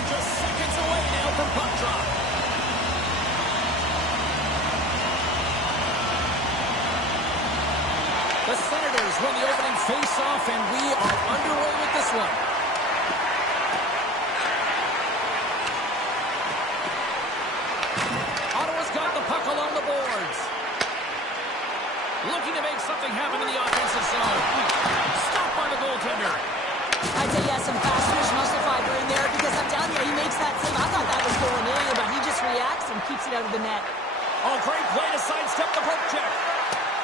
They're just seconds away now from puck drop. The Senators win the opening face-off, and we are underway with this one. Ottawa's got the puck along the boards. Looking to make something happen in the offensive zone. Stopped by the goaltender. I'd say, yeah, some fast twitch muscle fiber in there because I'm telling you, he makes that save. I thought that was going in, but he just reacts and keeps it out of the net. Oh, great play to sidestep the poke check.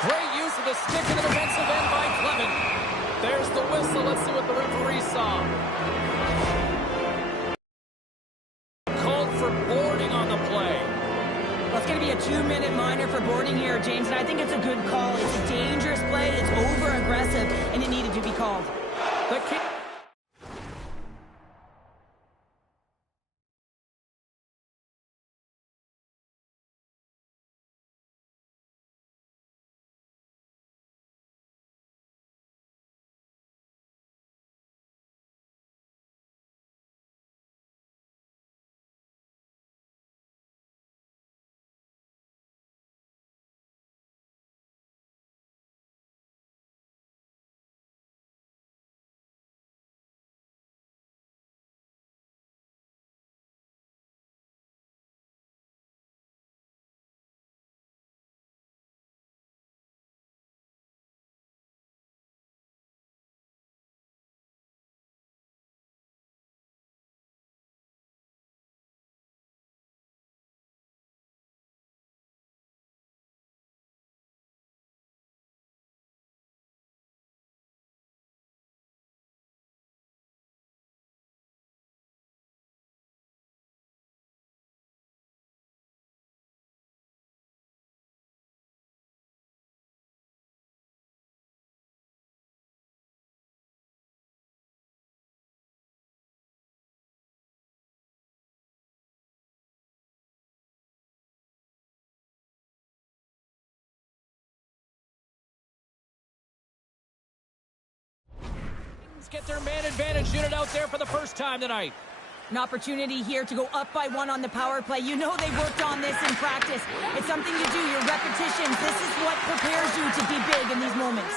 Great use of the stick in the defensive end by Clement. There's the whistle. Let's see what the referee saw. Called for boarding on the play. Well, it's going to be a 2-minute minor for boarding here, James, and I think it's a good call. It's a dangerous play. It's over-aggressive, and it needed to be called. The kick. Get their man advantage unit out there for the first time tonight. An opportunity here to go up by 1 on the power play. You know they worked on this in practice. It's something you do, your repetitions. This is what prepares you to be big in these moments.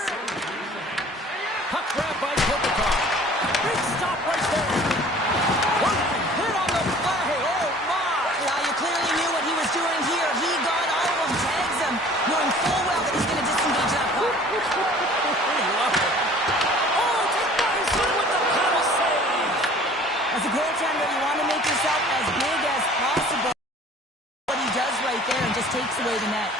Puck grab by Kopitar. Big stop right there. Hit on the play. Oh, my. Yeah, you clearly knew what he was doing here. He got all of them, tags them, knowing full well that he's going to disengage that puck. As a goaltender, you want to make yourself as big as possible. What he does right there and just takes away the net.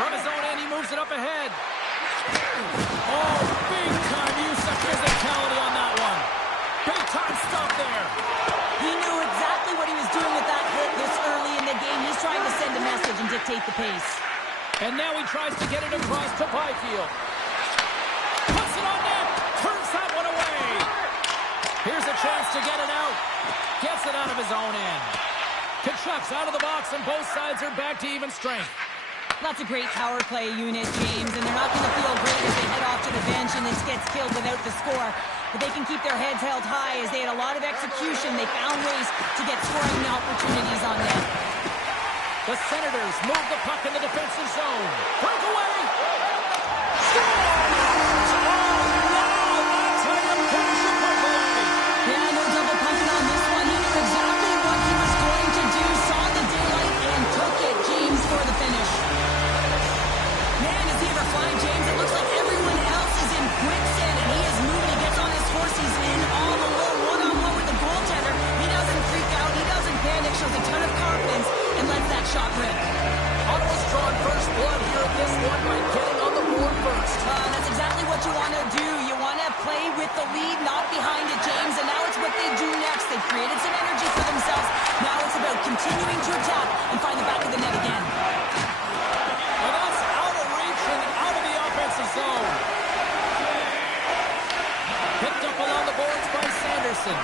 From his own end, he moves it up ahead. Oh, big time use of physicality on that one. Big time stop there. He knew exactly what he was doing with that hit this early in the game. He's trying to send a message and dictate the pace. And now he tries to get it across to Byfield. Puts it on net. Turns that one away. Here's a chance to get it out. Gets it out of his own end. Kachuk's out of the box, and both sides are back to even strength. That's a great power play unit, James, and they're not going to feel great as they head off to the bench and this gets killed without the score. But they can keep their heads held high as they had a lot of execution. They found ways to get scoring opportunities on net. The Senators move the puck in the defensive zone. Breakaway! Score! Shows a ton of confidence and lets that shot rip. Ottawa's drawn first blood here at this one by getting on the board first. That's exactly what you want to do. You want to play with the lead, not behind it, James. And now it's what they do next. They've created some energy for themselves. Now it's about continuing to attack and find the back of the net again. And that's out of reach and out of the offensive zone. Picked up along the boards by Sanderson.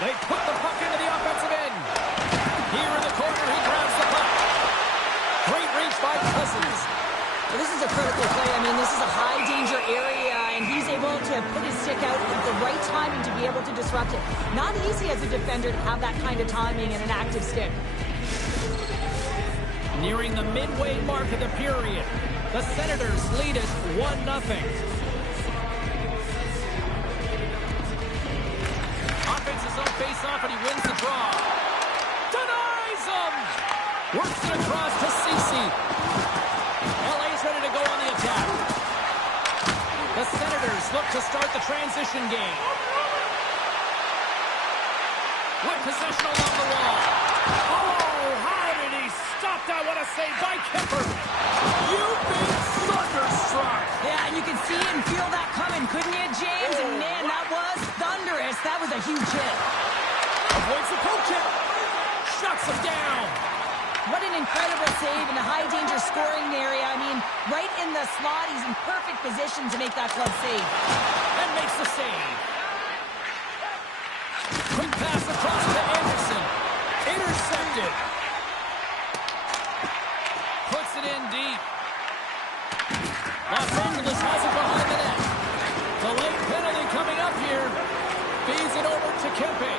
They put the puck into the offensive end. Here in the corner, he grabs the puck. Great reach by Cousins. Well, this is a critical play. I mean, this is a high-danger area, and he's able to put his stick out at the right timing to be able to disrupt it. Not easy as a defender to have that kind of timing and an active stick. Nearing the midway mark of the period, the Senators lead it 1-0. Offense is on face-off, and he wins the draw. Denies him! Works it across to Ceci. LA's ready to go on the attack. The Senators look to start the transition game. With possession along the wall. Oh, how did he stop that? What a save by Kemper. You've been thunderstruck. Yeah, and you can see and feel that coming, couldn't you, James? And man, that was thunderous. That was a huge hit. Avoids the poke check. Shuts him down. What an incredible save in a high-danger scoring area. I mean, right in the slot, he's in perfect position to make that club save. And makes the save. Quick pass across to Anderson. Intercepted. Puts it in deep. Los Angeles has it behind the net. The late penalty coming up here. Feeds it over to Kempe.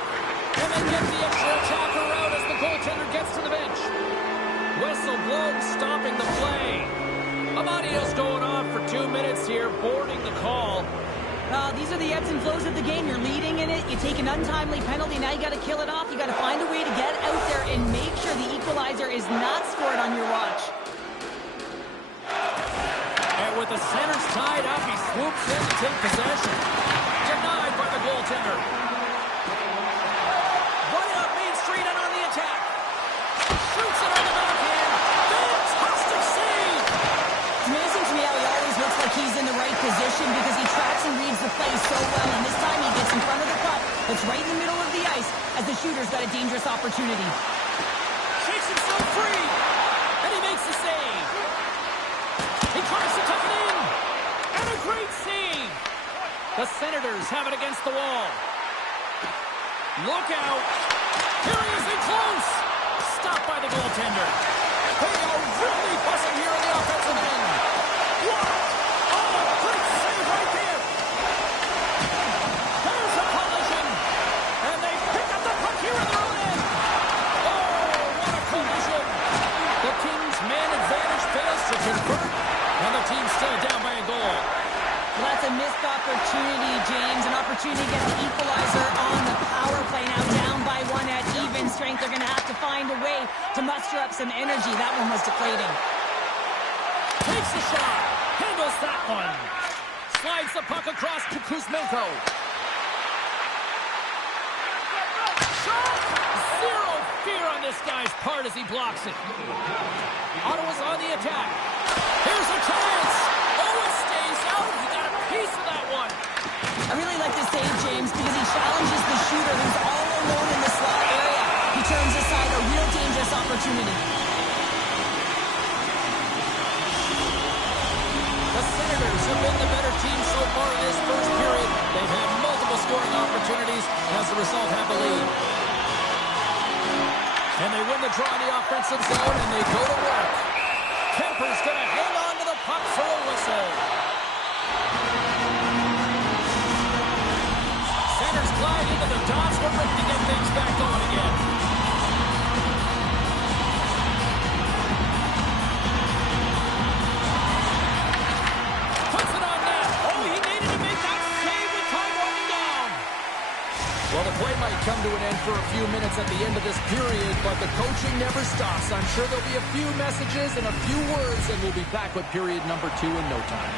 And then get the extra attacker out as the goaltender gets to the bench. Whistle blown, stopping the play. Amadio's going off for 2 minutes here, boarding the call. These are the ebbs and flows of the game. You're leading in it. You take an untimely penalty. Now you got to kill it off. You got to find a way to get out there and make sure the equalizer is not scored on your watch. And with the centers tied up, he swoops in to take possession. Denied by the goaltender. Running up Main Street and on the attack. Shoots it on the backhand. Fantastic save. It's amazing to me how he always looks like he's in the right position because he tracks and reads the play so well. And this time he gets in front of the puck. It's right in the middle of the ice as the shooter's got a dangerous opportunity. Shakes himself free. And he makes the save. He tries to tuck it in. And a great save. The Senators have it against the wall. Look out. Here he is in close. Stopped by the goaltender. They are really buzzing here in the offensive end. What? Oh, great save right there. There's a collision. And they pick up the puck here in their own end. Oh, what a collision. The Kings' man advantage fails to convert. And the team's still down by a goal. Well, that's a missed opportunity, James. An opportunity to get the equalizer on the power play. Now down by 1 at even strength. They're going to have to find a way to muster up some energy. That one was deflating. Takes the shot. Handles that one. Slides the puck across to Kuzmenko. Shot! Zero fear on this guy's part as he blocks it. Ottawa's on the attack. Here's a chance. Oh, it stays out. He got a piece of that one. I really like this save, James, because he challenges the shooter who's all alone in the slot area. He turns aside a real dangerous opportunity. The Senators have been the better team so far in this first period. They've had multiple scoring opportunities and as a result have the lead. And they win the draw in the offensive zone and they go to work. Kemper's going to hang on to the puck for a whistle. Centers glide into the dots. We're ready to get things back going again. Puts it on net. Oh, he needed to make that save with time running down. Well, the play might come to an end for a few minutes at the end of this period, but the coaching never stops. I'm sure there'll be a few messages and a few words, and we'll be back with period number 2 in no time.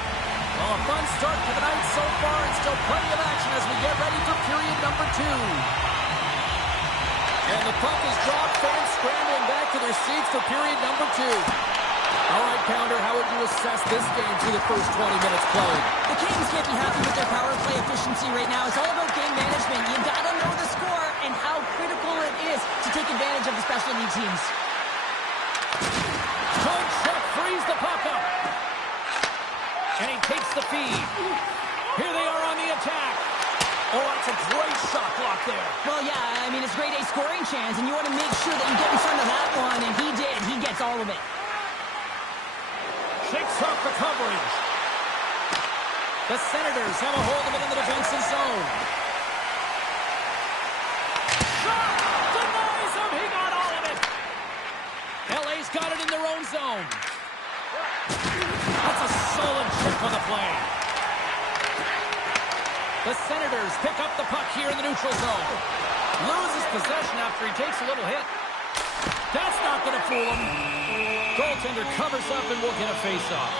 Well, a fun start to the night so far, and still plenty of action as we get ready for period number 2. And the puck is dropped, fans scrambling back to their seats for period number 2. All right, Pounder, how would you assess this game through the first 20 minutes played? The Kings can't be happy with their power play efficiency right now. It's all about game management. You've got to know the score and how critical it is to take advantage of the specialty teams. Kochuk frees the puck up. And he takes the feed. Here they are on the attack. Oh, that's a great shot block there. Well, yeah, I mean, it's grade A scoring chance, and you want to make sure that you get in front of that one, and he did. He gets all of it. Shakes off the coverage. The Senators have a hold of it in the defensive zone. Shot! Denies him! He got all of it! LA's got it in their own zone. That's a solid chip on the play. The Senators pick up the puck here in the neutral zone. Loses possession after he takes a little hit. That's not going to fool him. Goaltender covers up and will get a face-off.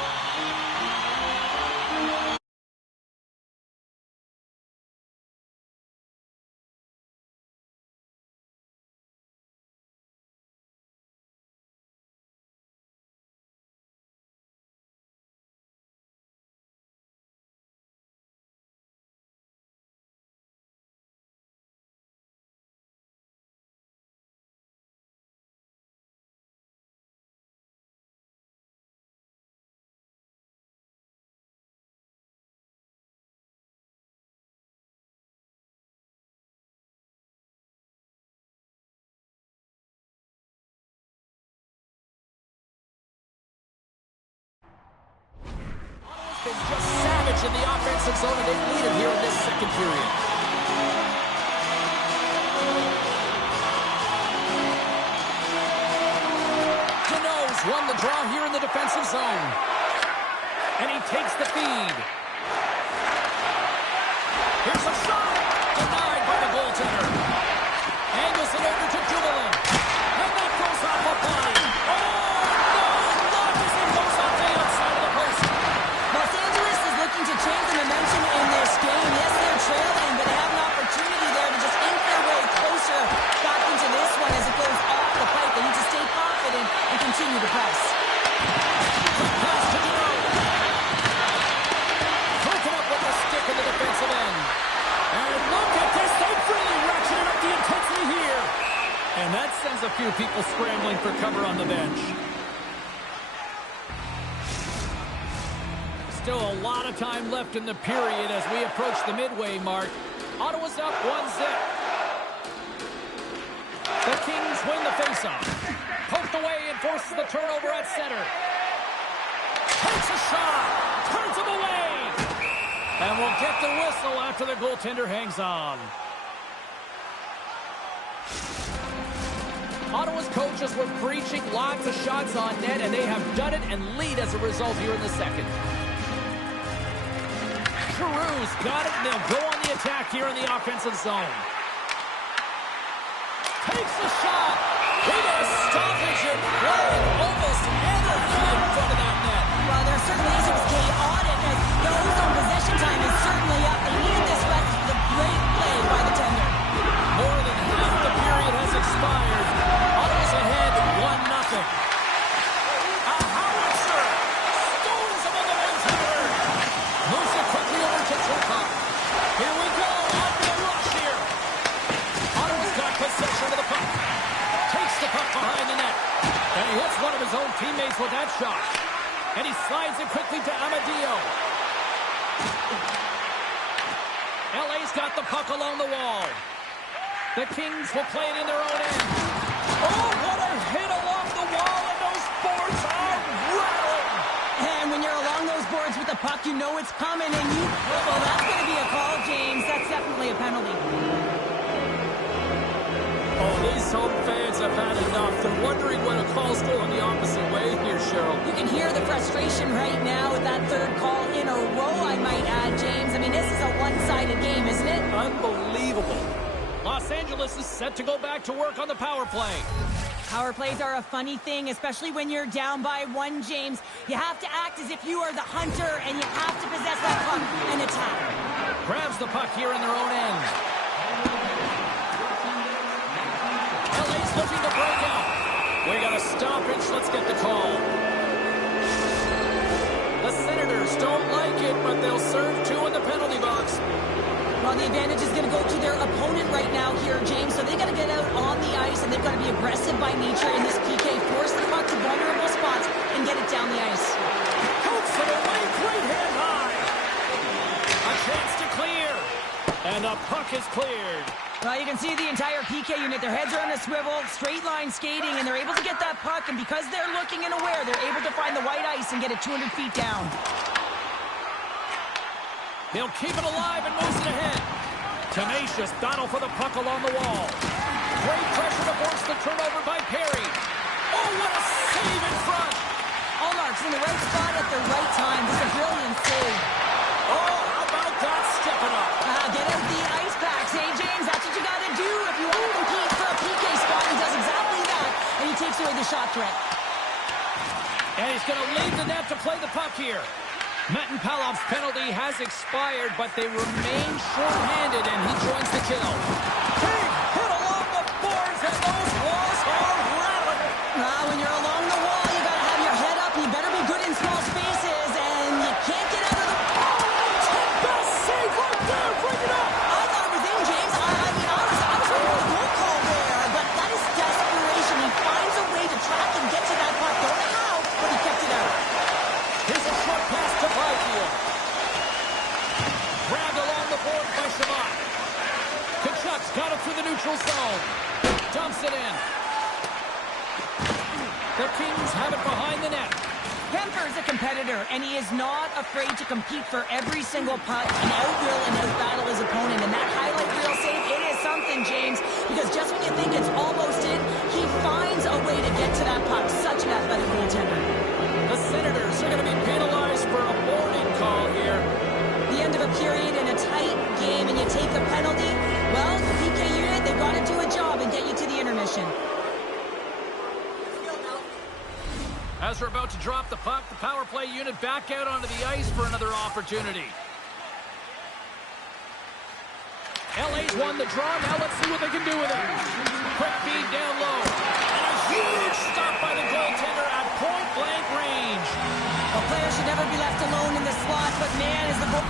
Been just savage in the offensive zone, and they lead it here in this second period. Deneau's won the draw here in the defensive zone. And he takes the feed. Here's a shot! Denied by the goaltender. Angles it over to Dumoulin. And that goes off a body. To change the momentum in this game. Yes, they're trailing, but they have an opportunity there to just ink their way closer back into this one as it goes off the pipe. They need to stay confident and continue to press. Pass to Deneau. Broken up with the stick in the defensive end. And look at this. They've really ratcheted up the intensity here. And that sends a few people scrambling for cover on the bench. Still a lot of time left in the period as we approach the midway mark. Ottawa's up 1-0. The Kings win the faceoff. Poked away and forces the turnover at center. Takes a shot. Turns him away. And we'll get the whistle after the goaltender hangs on. Ottawa's coaches were preaching lots of shots on net, and they have done it and lead as a result here in the second. Giroux's got it, and they'll go on the attack here in the offensive zone. Takes the shot. He got a stoppage in play. Almost energy in front of that net. Well, there certainly is. It was chaotic as their own zone possession time is certainly up. They needed this rest for the great play by the tender. More than half the period has expired. Ottawa's ahead 1-0. Here we go, out the rush here. Ottawa's got possession of the puck. Takes the puck behind the net. And he hits one of his own teammates with that shot. And he slides it quickly to Amadio. LA's got the puck along the wall. The Kings will play it in their own end. Oh, what a hit along the wall, and those boards are rattling. And when you're along those boards with the puck, you know it's coming, and well, that's going to be a call, James. That's definitely a penalty. Oh, these home fans have had enough. They're wondering when a call's going the opposite way here, Cheryl. You can hear the frustration right now with that third call in a row, I might add, James. I mean, this is a one-sided game, isn't it? Unbelievable. Los Angeles is set to go back to work on the power play. Power plays are a funny thing, especially when you're down by one, James. You have to act as if you are the hunter, and you have to possess that puck and attack. Grabs the puck here in their own end. LA's looking to break out. We got a stoppage. Let's get the call. The Senators don't like it, but they'll serve two in the penalty box. Well, the advantage is going to go to their opponent right now here, James, so they got to get out on the ice, and they've got to be aggressive by nature in this PK, force the puck to vulnerable spots, and get it down the ice. Pokes it away, great hand high. A chance to clear, and the puck is cleared. Well, you can see the entire PK unit, their heads are on a swivel, straight line skating, and they're able to get that puck, and because they're looking and aware, they're able to find the white ice and get it 200 feet down. He'll keep it alive and moves it ahead. Tenacious battle for the puck along the wall. Great pressure to force the turnover by Perry. Oh, what a save in front. Allmark's in the right spot at the right time. This is a brilliant save. Oh, how about that stepping up? Get out the ice packs, hey, James? That's what you got to do if you want to compete for a PK spot. He does exactly that, and he takes away the shot threat. And he's going to leave the net to play the puck here. Metin Palov's penalty has expired, but they remain short-handed, and he joins the kill. Big hit along the boards, and those walls are rattling. When you're along the wall, you got to have your head up. You better be good in small spaces, and you can't get out of the... Best save right there! Bring it up! I thought it was in, James. I was waiting for the goal call there, but that is desperation. He finds a way to track and get to that puck. Don't know how, but he kept it out. Here's a short pass to Byfield. Grabbed along the board by Shabbat. Kachuk's got it through the neutral zone. Dumps it in. The Kings have it behind the net. Kemper's a competitor, and he is not afraid to compete for every single puck and out-drill and out-battle his opponent. And that highlight reel save, it is something, James, because just when you think it's almost in, he finds a way to get to that puck. Such an athletic goaltender. The Senators are going to be penalized for a boarding call here. The end of a period in a tight game, and you take the penalty. Well, the PK unit, they've got to do a job and get you to the intermission. As we're about to drop the puck, the power play unit back out onto the ice for another opportunity. LA's won the draw. Now let's see what they can do with it. Quick feed down low. And a huge stop by the goaltender at point-blank range. A player should never be left alone in the slot, but man, is the goal...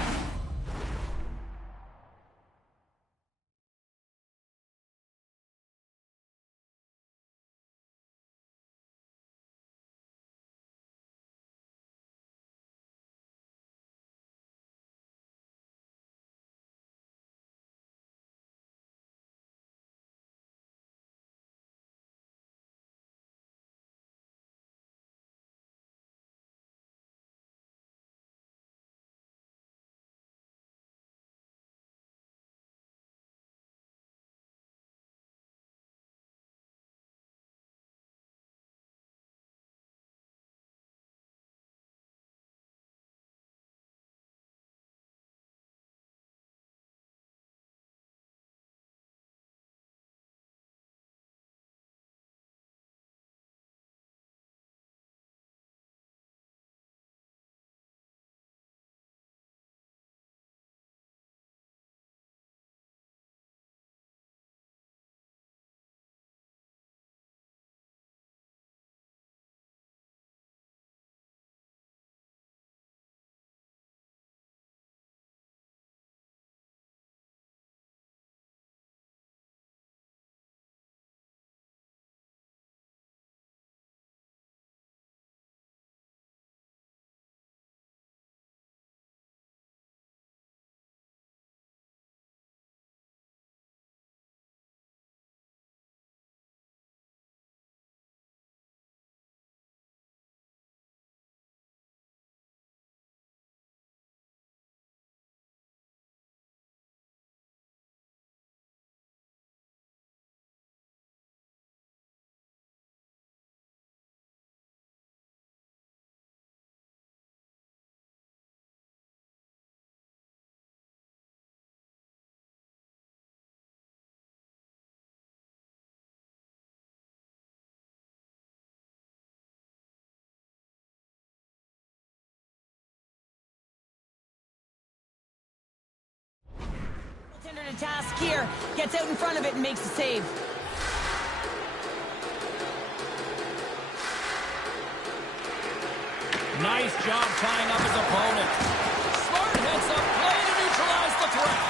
Tender to task here, gets out in front of it and makes the save. Nice job tying up his opponent. Smart heads up play to neutralize the threat.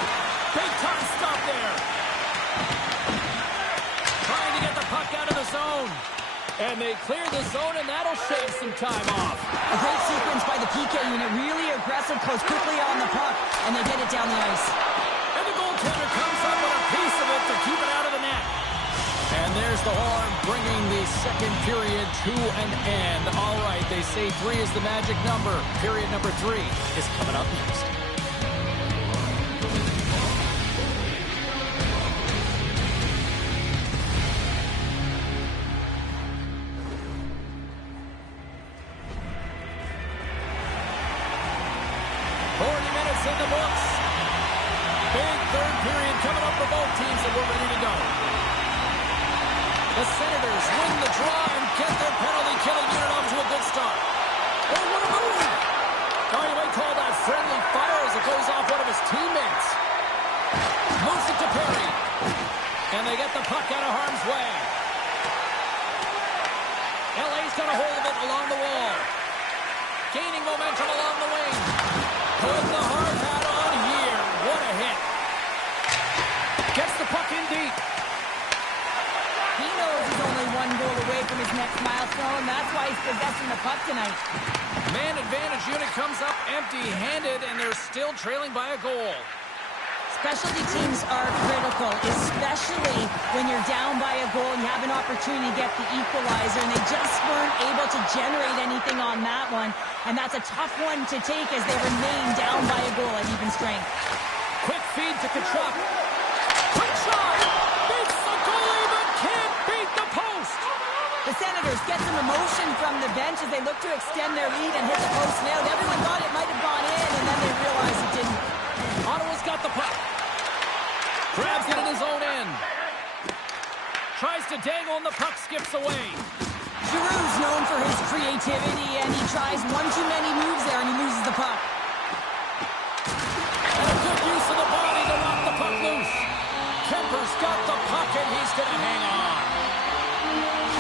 Big time stop there. Trying to get the puck out of the zone. And they clear the zone, and that'll shave some time off. A great sequence by the PK unit, really aggressive, close quickly on the puck, and they get it down the ice. And the goaltender comes up with a piece of it to keep it out of the net. And there's the horn, bringing the second period to an end. All right, they say 3 is the magic number. Period number 3 is coming up next. Big third period coming up for both teams, and we're ready to go. The Senators win the draw and get their penalty-killing unit off to a good start. Oh, what a move! Oh, you might call that friendly fire as it goes off one of his teammates. Moves it to Perry. And they get the puck out of harm's way. LA's got a hold of it along the wall. Gaining momentum along the wing. Put the hard hat on here. What a hit. Gets the puck in deep. He knows he's only one goal away from his next milestone. That's why he's possessing the puck tonight. Man advantage unit comes up empty-handed, and they're still trailing by a goal. Specialty teams are critical, especially when you're down by a goal and you have an opportunity to get the equalizer, and they just weren't able to generate anything on that one. And that's a tough one to take as they remain down by a goal at even strength. Quick feed to Kachuk. Quick shot! Beats the goalie, but can't beat the post! The Senators get some emotion from the bench as they look to extend their lead and hit the post nailed. Everyone thought it might have gone in, and then they realized it didn't. Ottawa's got the puck. Grabs it in his own end. Tries to dangle and the puck skips away. Giroux's known for his creativity, and he tries one too many moves there, and he loses the puck. And a good use of the body to knock the puck loose. Kemper's got the puck, and he's going to hang on.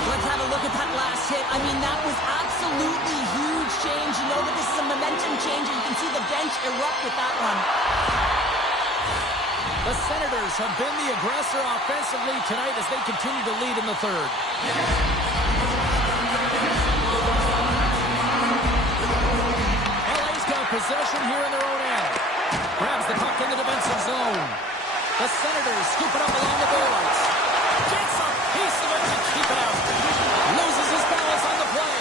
Let's have a look at that last hit. I mean, that was absolutely huge change. You know that this is a momentum change, and you can see the bench erupt with that one. The Senators have been the aggressor offensively tonight as they continue to lead in the third. LA's got possession here in their own end. Grabs the puck in the defensive zone. The Senators scoop it up along the boards. Gets a piece of it to keep it out. Loses his balance on the play.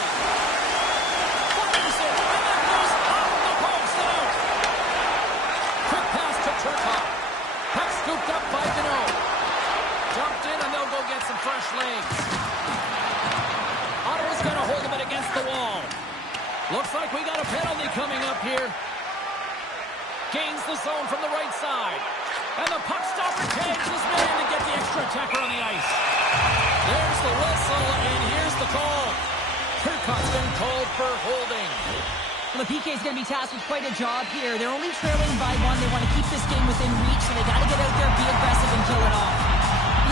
Fires it, and that goes off the post and out. Quick pass to Turcotte. Puck scooped up by Deneau. Dumped in, and they'll go get some fresh legs. Ottawa's got a hold of it against the wall. Looks like we got a penalty coming up here. Gains the zone from the right side. And the puck stopper tags his man to get the extra attacker on the ice. There's the whistle, and here's the call. Turcotte's been called for holding. Well, the PK is going to be tasked with quite a job here. They're only trailing by one. They want to keep this game within reach, so they got to get out there, be aggressive, and kill it off.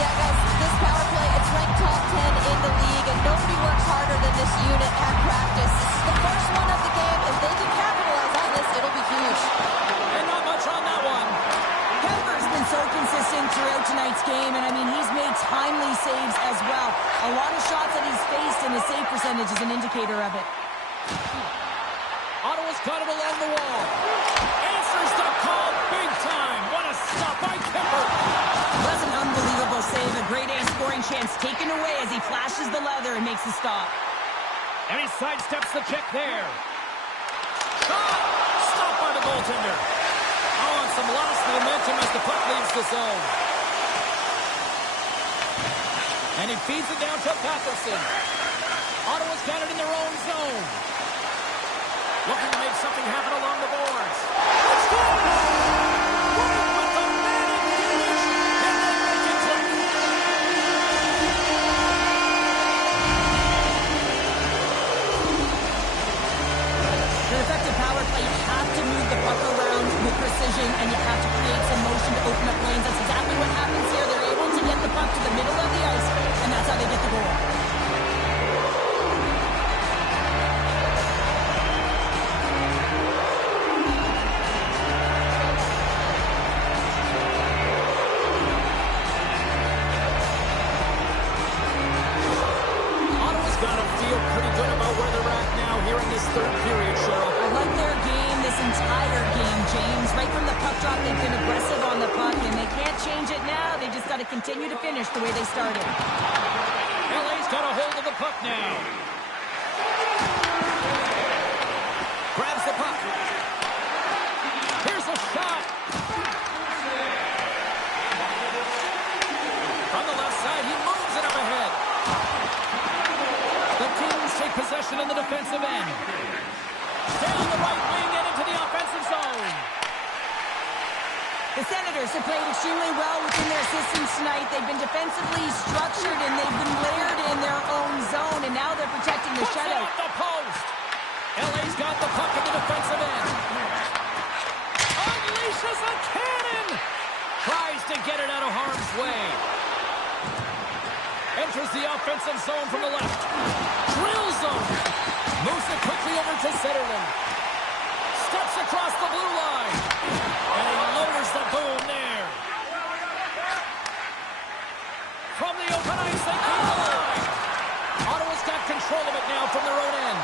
Yeah, guys, this power play, it's ranked top 10 in the league, and nobody works harder than this unit at practice. This is the first one of the game. If they can capitalize on this, it'll be huge. And not much on that one. Kemper's been so consistent throughout tonight's game, and I mean, he's made timely saves as well. A lot of shots that he's faced, and his save percentage is an indicator of it. Ottawa's got it along the wall. Answers the call big time. What a stop by Kemper. That's an unbelievable save. A grade A scoring chance taken away as he flashes the leather and makes the stop. And he sidesteps the check there. Shot! Stopped by the goaltender. Oh, and some lost momentum as the puck leaves the zone. And he feeds it down to Patterson. Ottawa's got it in their own zone. Looking to make something happen along the boards. Scores! With the man finish, and they make it click. For an effective power play, you have to move the puck around with precision, and you have to create some motion to open up lanes. That's exactly what happens here. They're able to get the puck to the middle of the ice, and that's how they get the goal. Pretty good about where they're at now here in this third period, Cheryl. I like their game this entire game, James. Right from the puck drop, they've been aggressive on the puck, and they can't change it now. They just got to continue to finish the way they started. LA's got a hold of the puck now. Grabs the puck. Here's a shot. From the left side, he moves it up ahead. The Kings take possession in the defensive end. Down the right wing and into the offensive zone. The Senators have played extremely well within their systems tonight. They've been defensively structured, and they've been layered in their own zone, and now they're protecting the shutout. Puts it on the post. LA's got the puck in the defensive end. Unleashes a cannon. Tries to get it out of harm's way. Enters the offensive zone from the left. Drills them. Moves it quickly over to Zetterlund. Steps across the blue line. And he lowers the boom there. From the open ice, they keep the line. Ottawa's got control of it now from their own end.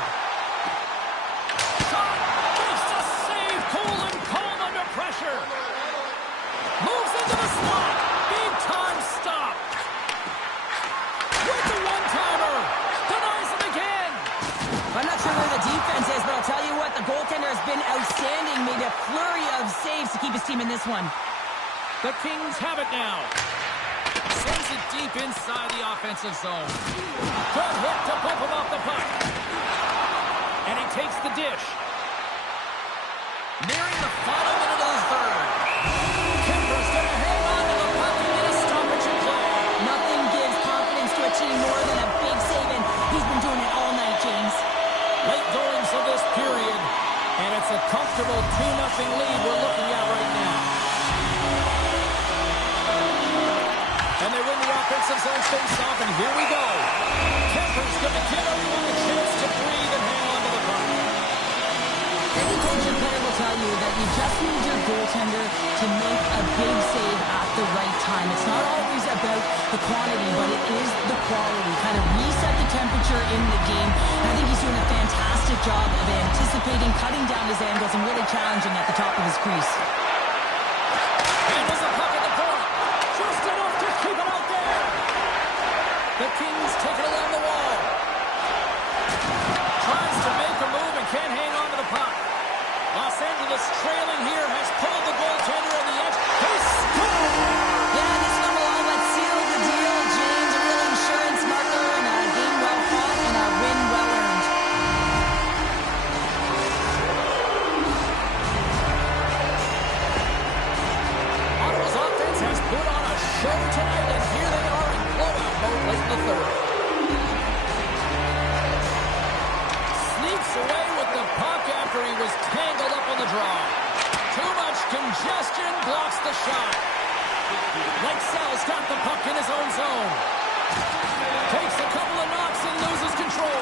Shot. Makes the save. Cool and calm under pressure. Moves into the slot. Big time stop. With the one-timer. Denies him again. I'm not sure where the defense is, but I'll tell you what, the goaltender has been outstanding. Made a flurry of saves to keep his team in this one. The Kings have it now. Sends it deep inside the offensive zone. Good hit to bump him off the puck. And he takes the dish. Nearing the final minute of the third. Kemper's going to hang on to the puck and get a stoppage in play. Nothing gives confidence to a team more than a big save, and he's been doing it all night, James. Late goings of this period, and it's a comfortable 2-0 lead we're looking at right now. And they win the offensive zone face-off, and here we go. Kemper's going to give everyone a chance to breathe and hang on to the puck. Any coach or player will tell you that you just need your goaltender to make a big save at the right time. It's not always about the quantity, but it is the quality. Kind of reset the temperature in the game. And I think he's doing a fantastic job of anticipating, cutting down his angles, and really challenging at the top of his crease. Handles the puck at the point. Just enough to keep it out there. The Kings take it along the wall. Tries to make a move and can't hang on to the puck. Los Angeles trailing here, has pulled the goaltender in the edge. He scored! Yeah, this one will all but seal the deal, James. A real insurance marker and a game well fought and a win well earned. Ottawa's offense has put on a show tonight, and here they are in blowout mode late in the third. Sneaks away with the puck after he was tangled up on the draw. Too much congestion blocks the shot. Lexell's got the puck in his own zone. Takes a couple of knocks and loses control.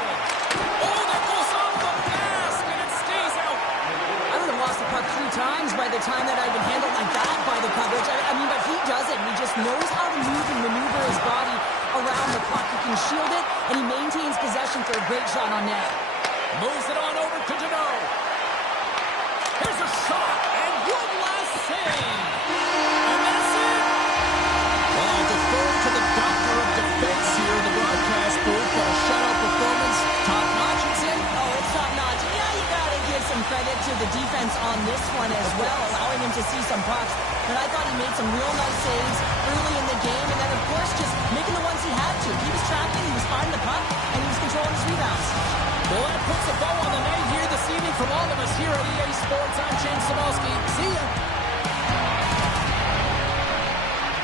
Oh, that goes off the mask and it stays out. I would have lost the puck 3 times by the time that I'd been handled like that by the coverage. I mean, but he doesn't. He just knows how to move and maneuver his body around the puck. He can shield it, and he maintains possession for a great shot on net. Moves it on over to Deneau. Here's a shot, and one last save. And that's it. Well, I defer to the doctor of defense here in the broadcast booth, but a shutout performance, top-notch, it's in. Oh, it's top-notch. Yeah, you got to give some credit to the defense on this one as well, allowing him to see some pucks. But I thought he made some real nice saves early in the game, and then, of course, just making the ones he had to. He was tracking, he was finding the puck, and he was controlling his rebounds. Well, that puts a bow on the night here this evening from all of us here at EA Sports. I'm James